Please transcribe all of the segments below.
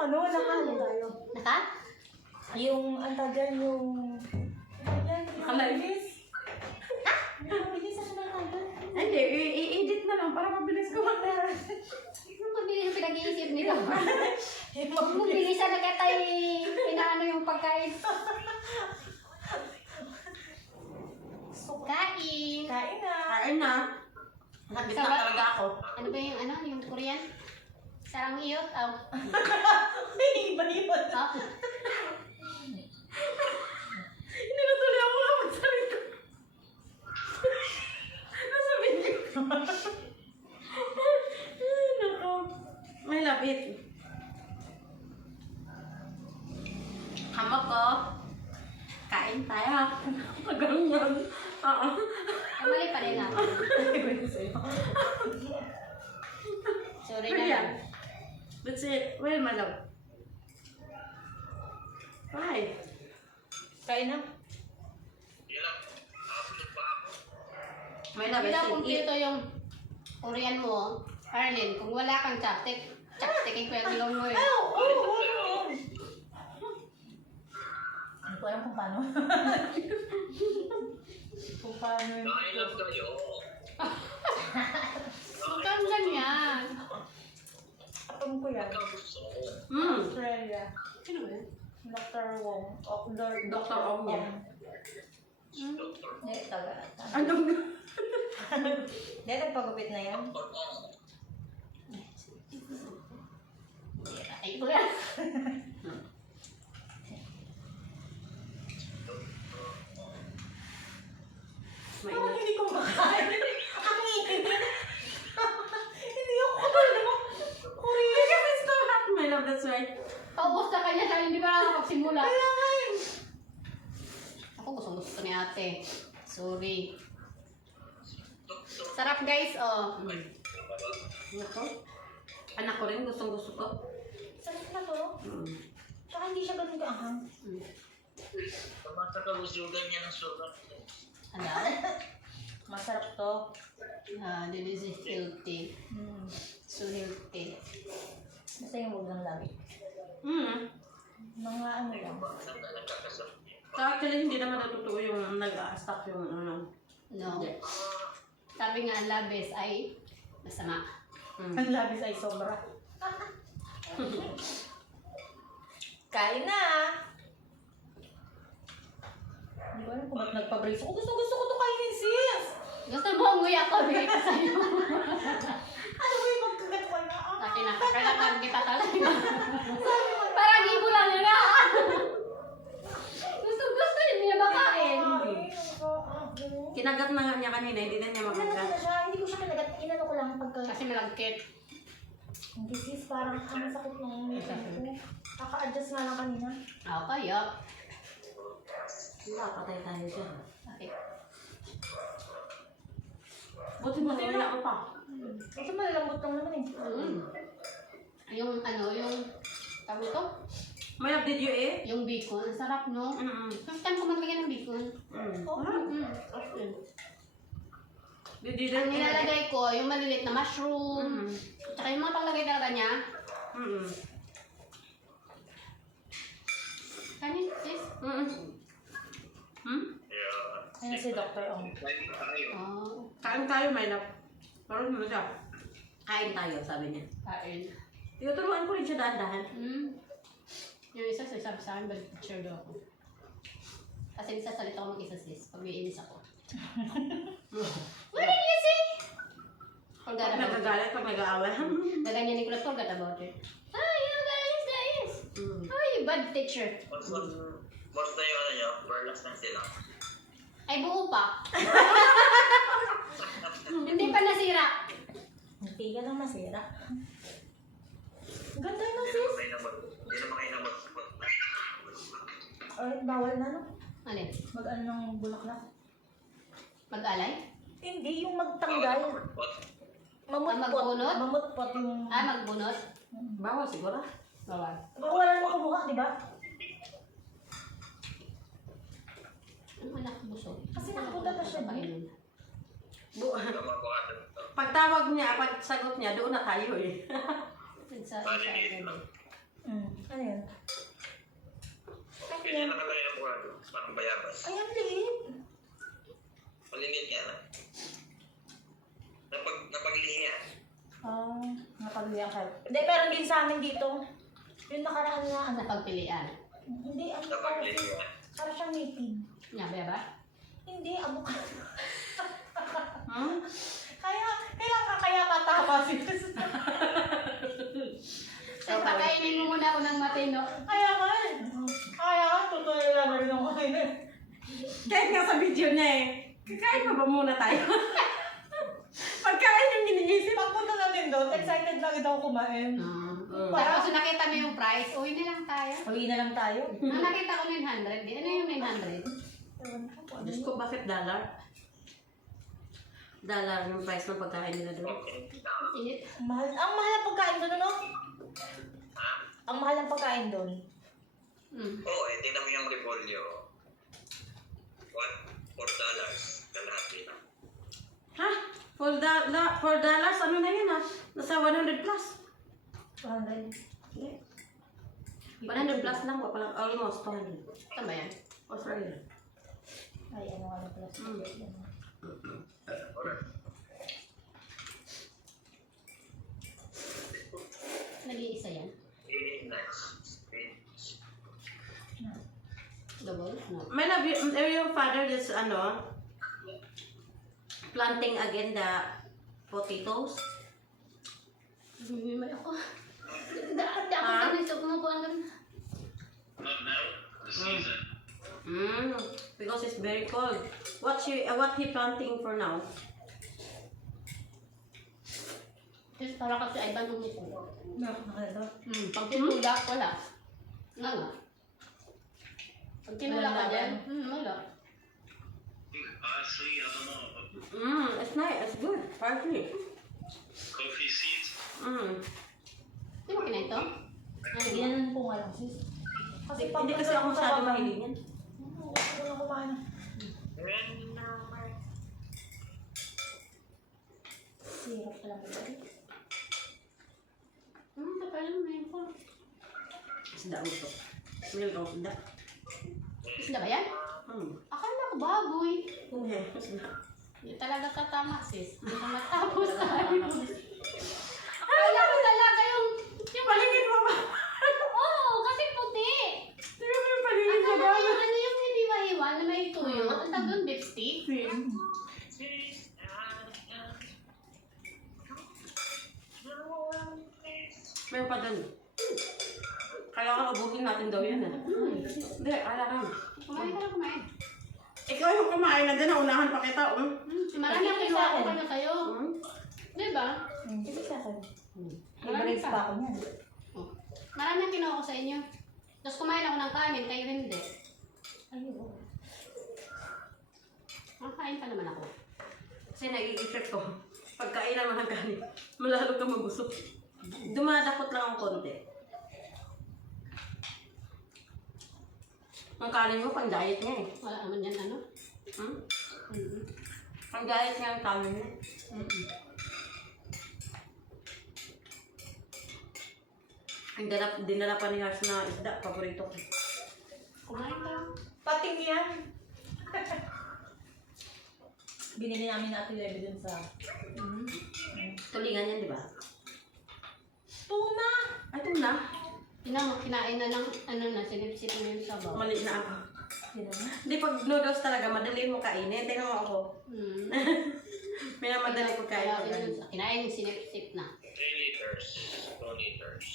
ano, naka tayo. Naka? Yung, ang tagal yung... Nakalive? Mabilis ako na tagal. Hindi, i-edit na lang para mabilis ko mag-meron. Anong mabilis ang pinag-iisip nila? Huwag mong bilisan na katay inaano yung pagkain. Kain! Kain na. Kain na. Nagit na Sarap. talaga ako. Ano ba yung ano? Yung Korean? Sarang iyot? Oh. Iba yun. Oh. Hindi ko tuloy ako nga magsalita. Nasa video ko. Ay, nako. May lapit. Hamok ko. Kain tayo. Ganyan. Oo. Ay, mali pa rin ako. Sorry na Brilliant. lang. That's it. Well, madam. Bye. Kain na. May Hindi labis daw in it. kumpleto yung Korean mo, Arlene. Kung wala kang chopstick, chopstickin ko yung ilong mo eh. Hindi ko alam kung paano. Kung paano yun. Nakailan kayo? Huwag kang ganyan. Atong ko yan. Ang gusto ko. Australia. Sino ba yun? Dr. Wong. O, Dr. Ong yan. Doktor. Hindi, taga. Anong... Hindi, nagpagupit na yan. Ay, ko yan. May Parang init. hindi ko makain. Ang init. Hindi ako kapal naman. Korean. Because it's too hot, my love. That's why. Paubos na kanya tayo, hindi pa nakakapagsimula. Kaya nga eh. Ako gusto ni ate. Sorry. Sarap guys, oh. Nako. Anak ko rin, gustong-gusto ko. Sarap na to. Tsaka hindi siya ganun kaanghang. Kamasa kalusugan niya ng sobrang. Ano? Masarap to. This is healthy. So healthy. Basta yung huwag lang lagi. Mga ano lang. Bakit na nagkakasama niya? So actually, hindi naman natutuo yung nag-a-stack yung ano. No. Sabi nga ang labis ay masama. Ang labis ay sobra. Kain na! Hindi ko alam kung ba't nagpa-brace ako. Gusto ko to kainin, sis! Gusto mo umuya ko, babe, sa'yo. Ano ba yung magkagat ko na? Akin na, kakalakan kita talaga. Parang ibo lang yun na. Gusto yun niya makain. Kinagat na nga niya kanina, hindi na niya Kinagat makagat. na siya. Hindi ko siya kinagat. Inano ko lang pagka... Kasi malagkit. Hindi sis, parang ang sakit ng ngipin ko. Kaka-adjust nga lang kanina. Kaya. Wala, patay tayo dyan. Bakit? Buti mo, wala ko pa. Kasi malalambot lang naman eh. Yung ano, yung tawag ito? My love, did you eat? Yung bacon. Ang sarap, no? First time ko maglagay ng bacon. Did you Ang eat? nilalagay ko, yung maliliit na mushroom. Tsaka yung mga panglagay talaga niya. Kanin, sis? Yeah. Ayun si Dr. Ong. Kain tayo. Oh, Kain tayo, my love. Parang mo siya. Kain tayo, sabi niya. kain. Tinuturuan ko rin siya dahan-dahan. Yung isa, sabi sa akin, balik picture daw ako. Kasi sasalita ko mag-isa, sis. Pag may inis ako. What did you say? Forgot Pag about it. nagagalit, pag nag-aaway. Gaganyan ni Kulat, forgot about it. You guys. You bad teacher. Basta yung ano niya, burlap lang sila. Ay, buo pa. Hindi pa nasira. Hindi ka lang masira. Ganda yun Hindi sis. naman kayo naman. Hindi naman kayo naman. Ay, bawal na no? Alin? Mag-ano ng bulaklak. Mag-alay? Hindi, yung magtanggal. Mamutpot. magbunot? Mamutpot yung... Magbunot? Bawal siguro. Bawal. Wala namang kumuha, di ba? Ang anak busog. Kasi nakapunta pa siya. Painom. Pagtawag niya, pag sagot niya, doon na tayo eh. Sa Maliliit lang. Ano yun? Ganyan na kagaya ng buwan. Parang bayabas. Ay, ang liit. Malinit yan. Napaglihi yan. Napagbiyak ka. Hindi, meron din sa amin dito. Yung nakaraan na, ano. Napagpilian. Hindi, ano, Napaglihi yan. para siyang native. Nga ba? Hindi, avocado. Hmm? Kaya matama si So, pakainin mo muna ako ng matino. Totoo lang rin ako. Kahit nga sa video niya eh. Kakain pa ba muna tayo? Pagkain yung iniisip. Pagpunta natin doon, excited lang ito ako kumain. Tapos nakita mo yung price, uwi na lang tayo. Uwi na lang tayo. Ang nakita ko 900. Ano yung 900? Diyos ko, bakit dollar? Dollar yung price ng pagkain nila doon. Init. Ang mahal ang pagkain doon, ano? Ang mahal ang pagkain doon. Oo, tingnan mo yung repolyo. What? $4 kalahati lang. Ha? $4? Ano na yun ah? Nasa 100 plus. 200. 100 plus lang ba? Palang almost 200. Saan ba yan? Australia. Ay, ano nga na pala. Nag-iisa yan? Nice. Double? No. May yung father is ano, planting again the potatoes. May ako. Hindi ako sanay sa kumukuha ng Not now. The season. Because it's very cold. What he planting for now? Kasi para kasi ay bandong nito. Meron na ka Pag tinula, wala. Nga nga. Pag tinula ka dyan, wala. Honestly, I don't know. It's nice. It's good. Parsley. Coffee seeds. Di ba kina ito? Yan po nga lang, sis. Hindi kasi ako masyado mahilig yan. Ako na kumain. Sirap ka lang ito. Tapos lang na yun po. Isda uso. Milk of isda. Isda ba yan? Akala ko baboy. Hindi. Isda. Hindi talaga katama, sis. Hindi na matapos tayo. Akala ko talaga yung Paligid mo ba? Oo, kasi puti. Sige mo yung paligid mo Akala ba? ko yung ano yung hiniwa-hiwa na may tuyo. Ang tawag doon, beef stick. Meron pa doon. Kailangan ubusin natin daw yan eh. Hindi, kailangan. Kumain ka na kumain. Ikaw yung kumain na din, naunahan pa kita. Marami ang kinuha ko pa na kayo. Di ba? Sige sa akin. Marami Libre pa ako niyan. Marami ang kinuha ko sa inyo. Tapos kumain ako ng kanin, kayo hindi. Ayun. Kain pa naman ako. Kasi nag-i-isip ko, pagkain naman ng kanin, malalo ka mabusog. Dumadakot lang ang konti. Ang kanin mo, pang diet niya eh. Wala naman yan ano. Pang diet niya ang kanin niya. Ang dinala pa ni Hars na isda, paborito ko. Kumain ka. Pating yan. Binili namin na Ate Levy dun sa Tulingan yan, di ba? tuna. Ay, ito na. Kinain na ng ano na, sinipsip mo yung sabaw. Mali na ako. Sino na? Hindi, pag noodles talaga, madali mo kainin. Tingnan mo ako. Minamadali ko kain. Kinain yung sinipsip na. 3 liters. 2 liters.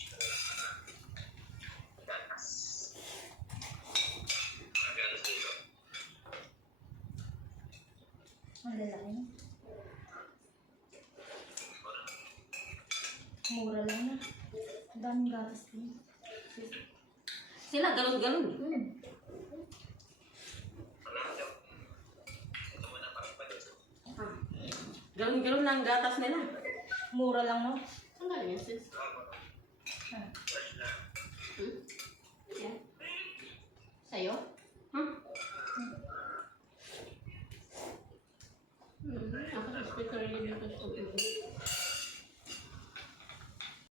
Gatas. Gatas dito. Ang lalaki na. Mura lang na. Ang daming gatas din. Sila, galon-galon. Wala daw. Ito muna parang pa dito. Galon-galon na ang gatas nila. Mura lang, no? Ang galing yan, sis. Fresh na. Yan. Sa'yo? Ako sa speaker rin dito.